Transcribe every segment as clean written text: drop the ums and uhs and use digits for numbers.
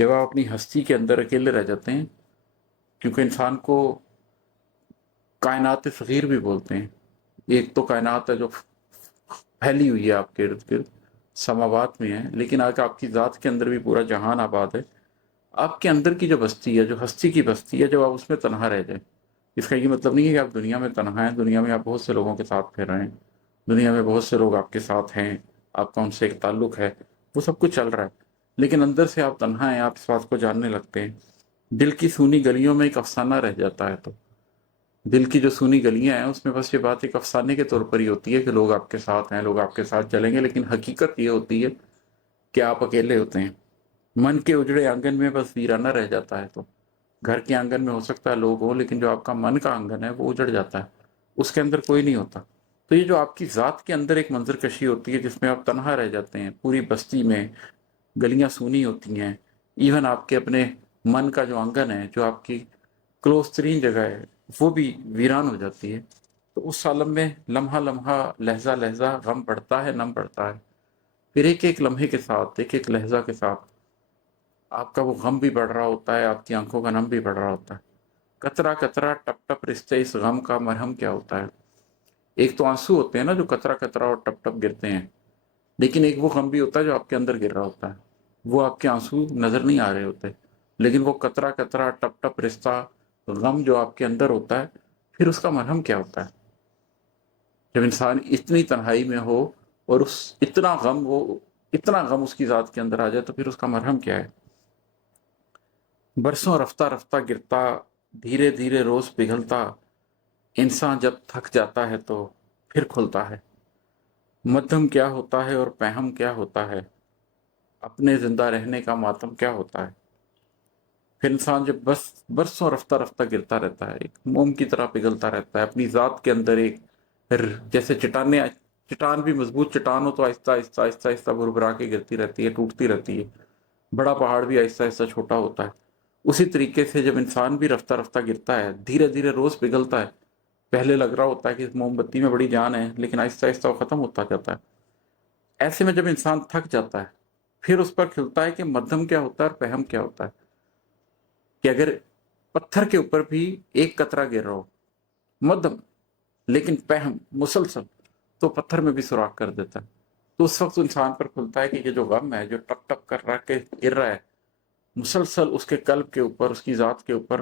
جب آپ اپنی ہستی کے اندر اکیلے رہ جاتے ہیں، کیونکہ انسان کو کائنات صغیر بھی بولتے ہیں. ایک تو کائنات ہے جو پھیلی ہوئی ہے آپ کے ارد گرد، سماوات میں ہے، لیکن آج آپ کی ذات کے اندر بھی پورا جہان آباد ہے. آپ کے اندر کی جو بستی ہے، جو ہستی کی بستی ہے، جب آپ اس میں تنہا رہ جائیں، اس کا یہ مطلب نہیں ہے کہ آپ دنیا میں تنہا ہیں. دنیا میں آپ بہت سے لوگوں کے ساتھ پھر رہے ہیں، دنیا میں بہت سے لوگ آپ کے ساتھ ہیں، آپ کا ان سے ایک تعلق ہے، وہ سب کچھ چل رہا ہے، لیکن اندر سے آپ تنہا ہیں. آپ اس بات کو جاننے لگتے ہیں. دل کی سونی گلیوں میں ایک افسانہ رہ جاتا ہے. تو دل کی جو سونی گلیاں ہیں اس میں بس یہ بات ایک افسانے کے طور پر ہی ہوتی ہے کہ لوگ آپ کے ساتھ ہیں، لوگ آپ کے ساتھ چلیں گے، لیکن حقیقت یہ ہوتی ہے کہ آپ اکیلے ہوتے ہیں. من کے اجڑے آنگن میں بس ویرانہ رہ جاتا ہے. تو گھر کے آنگن میں ہو سکتا ہے لوگ ہوں، لیکن جو آپ کا من کا آنگن ہے وہ اجڑ جاتا ہے، اس کے اندر کوئی نہیں ہوتا. تو یہ جو آپ کی ذات کے اندر ایک منظر کشی ہوتی ہے جس میں آپ تنہا رہ جاتے ہیں پوری بستی میں، گلیاں سونی ہوتی ہیں، ایون آپ کے اپنے من کا جو آنگن ہے، جو آپ کی کلوز ترین جگہ ہے، وہ بھی ویران ہو جاتی ہے. تو اس عالم میں لمحہ لمحہ، لہجہ لہجہ غم بڑھتا ہے، نم بڑھتا ہے. پھر ایک ایک لمحے کے ساتھ، ایک ایک لہجہ کے ساتھ آپ کا وہ غم بھی بڑھ رہا ہوتا ہے، آپ کی آنکھوں کا نم بھی بڑھ رہا ہوتا ہے. قطرہ قطرہ ٹپ ٹپ رشتے اس غم کا مرہم کیا ہوتا ہے. ایک تو آنسو ہوتے ہیں نا جو قطرہ قطرہ اور ٹپ ٹپ گرتے ہیں، لیکن ایک وہ غم بھی ہوتا ہے جو آپ کے اندر گر رہا ہوتا ہے. وہ آپ کے آنسو نظر نہیں آ رہے ہوتے، لیکن وہ قطرہ قطرہ ٹپ ٹپ رشتہ غم جو آپ کے اندر ہوتا ہے، پھر اس کا مرہم کیا ہوتا ہے. جب انسان اتنی تنہائی میں ہو اور اتنا غم اس کی ذات کے اندر آ جائے، تو پھر اس کا مرہم کیا ہے. برسوں رفتہ رفتہ گرتا، دھیرے دھیرے روز پگھلتا، انسان جب تھک جاتا ہے تو پھر کھلتا ہے. مدھم کیا ہوتا ہے اور پہم کیا ہوتا ہے، اپنے زندہ رہنے کا ماتم کیا ہوتا ہے. پھر انسان جب بس برسوں رفتہ رفتہ گرتا رہتا ہے، ایک موم کی طرح پگھلتا رہتا ہے اپنی ذات کے اندر. ایک جیسے چٹان بھی مضبوط چٹان ہو تو آہستہ آہستہ آہستہ آہستہ بھربھرا کے گرتی رہتی ہے، ٹوٹتی رہتی ہے. بڑا پہاڑ بھی آہستہ آہستہ چھوٹا ہوتا ہے. اسی طریقے سے جب انسان بھی رفتہ رفتہ گرتا ہے، دھیرے دھیرے روز پگھلتا ہے. پہلے لگ رہا ہوتا ہے کہ اس موم بتی میں بڑی جان ہے، لیکن آہستہ آہستہ وہ ختم ہوتا جاتا ہے. ایسے میں جب انسان تھک جاتا ہے، پھر اس پر کھلتا ہے کہ مدھم کیا ہوتا ہے اور پہم کیا ہوتا ہے. کہ اگر پتھر کے اوپر بھی ایک قطرہ گر رہا ہو، مدھم، لیکن پہم مسلسل، تو پتھر میں بھی سوراخ کر دیتا ہے. تو اس وقت انسان پر کھلتا ہے کہ یہ جو غم ہے، جو ٹپ ٹپ کر رہا کے گر رہا ہے مسلسل اس کے قلب کے اوپر، اس کی ذات کے اوپر،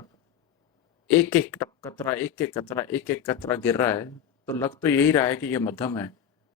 ایک ایک قطرہ ایک ایک قطرہ ایک ایک قطرہ گر رہا ہے، تو لگ تو یہی رہا ہے کہ یہ مدھم ہے،